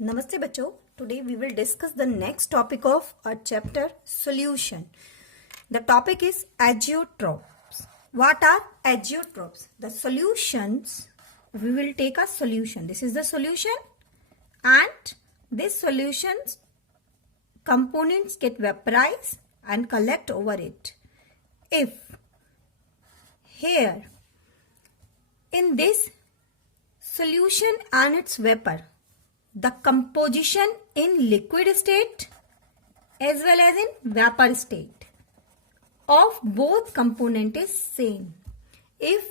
Namaste bachcho. Today we will discuss the next topic of our chapter solution. The topic is azeotropes. What are azeotropes? The solutions, we will take a solution. This is the solution and this solution's components get vaporized and collect over it. If here in this solution and its vapor, the composition in liquid state as well as in vapor state of both component is same. If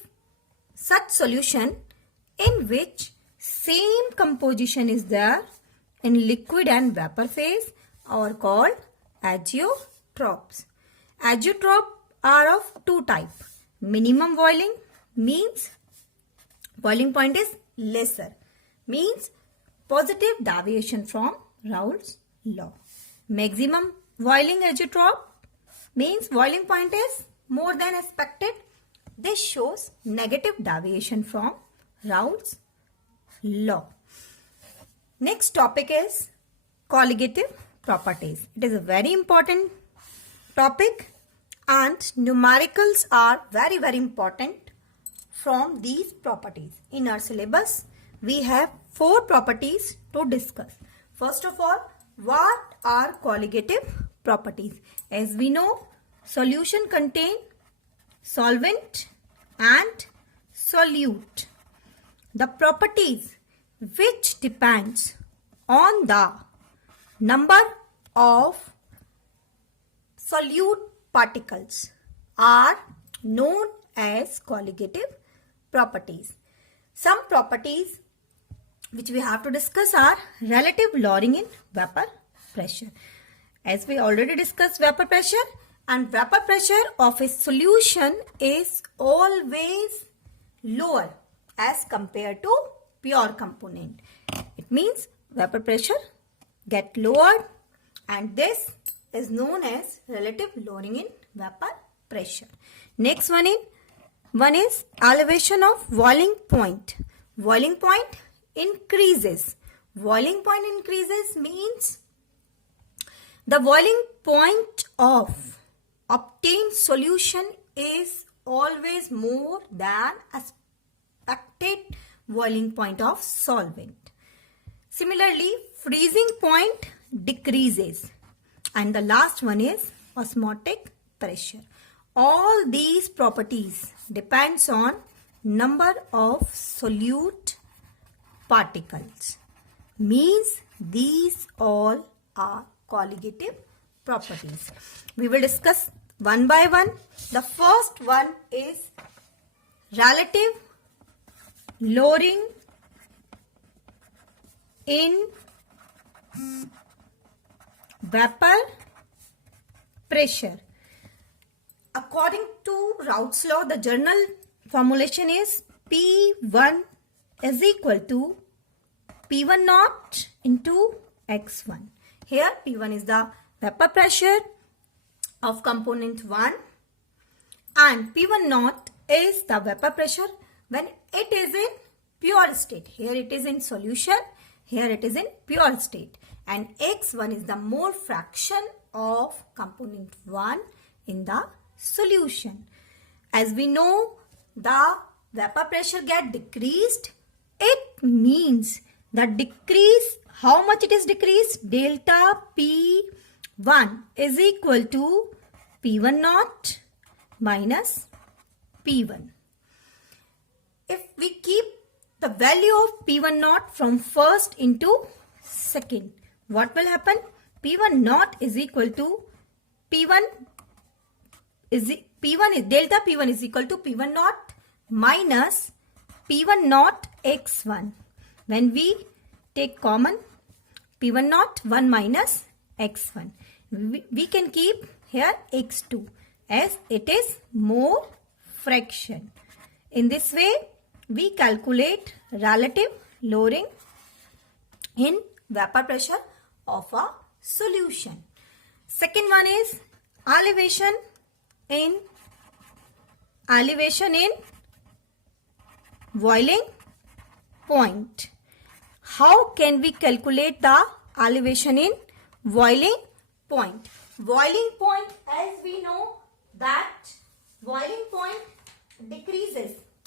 such solution in which same composition is there in liquid and vapor phase are called azeotropes. Azeotropes are of two types. Minimum boiling means boiling point is lesser, means positive deviation from Raoult's law. Maximum boiling azeotrope means boiling point is more than expected. This shows negative deviation from Raoult's law. Next topic is colligative properties. It is a very important topic and numericals are very important from these properties. In our syllabus, we have 4 properties to discuss. First of all, what are colligative properties? As we know, solution contain solvent and solute. The properties which depends on the number of solute particles are known as colligative properties. Some properties which we have to discuss are relative lowering in vapor pressure. As we already discussed vapor pressure, and vapor pressure of a solution is always lower as compared to pure component. It means vapor pressure get lowered and this is known as relative lowering in vapor pressure. Next one is elevation of boiling point. Boiling point increases. Boiling point increases means the boiling point of obtained solution is always more than expected boiling point of solvent. Similarly, freezing point decreases. And the last one is osmotic pressure. All these properties depends on number of solute particles. Means these all are colligative properties. We will discuss one by one. The first one is relative lowering in vapor pressure. According to Raoult's law, the general formulation is P1 is equal to P1 naught into X1. Here P1 is the vapor pressure of component 1 and P1 naught is the vapor pressure when it is in pure state. Here it is in solution, here it is in pure state. And X1 is the mole fraction of component 1 in the solution. As we know, the vapor pressure get decreased. It means the decrease, how much it is decreased? Delta P1 is equal to P1 naught minus P1. If we keep the value of P1 naught from first into second, what will happen? P1 naught is equal to delta P1 is equal to P1 naught minus P1 naught X1. When we take common P1 naught 1 minus X1, we can keep here X2 as it is mole fraction. In this way, we calculate relative lowering in vapor pressure of a solution. Second one is elevation in boiling point. how can we calculate the elevation in boiling point? Boiling point, as we know that boiling point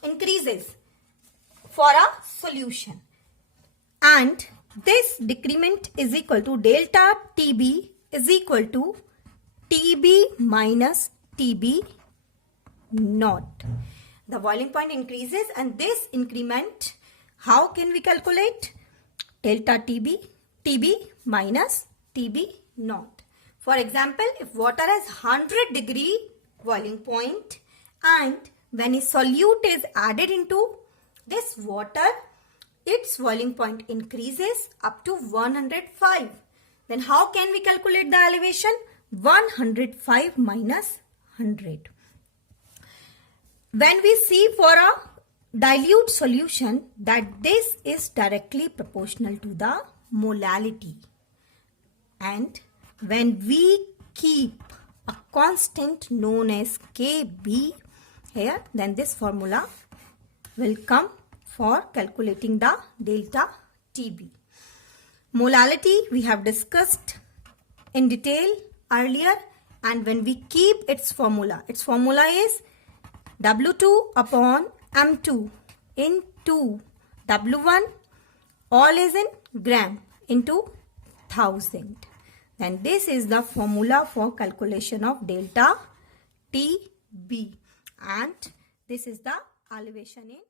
increases for a solution, and this decrement is equal to delta TB is equal to TB minus TB naught. The boiling point increases, and this increment, how can we calculate? Delta TB minus TB naught. For example, if water has 100-degree boiling point, and when a solute is added into this water, its boiling point increases up to 105. Then how can we calculate the elevation? 105 minus 100. When we see for a dilute solution, that this is directly proportional to the molality. And when we keep a constant known as Kb here, then this formula will come for calculating the delta TB. Molality we have discussed in detail earlier, and when we keep its formula is W2 upon M2 into W1, all is in gram, into 1000. Then this is the formula for calculation of delta TB, and this is the elevation in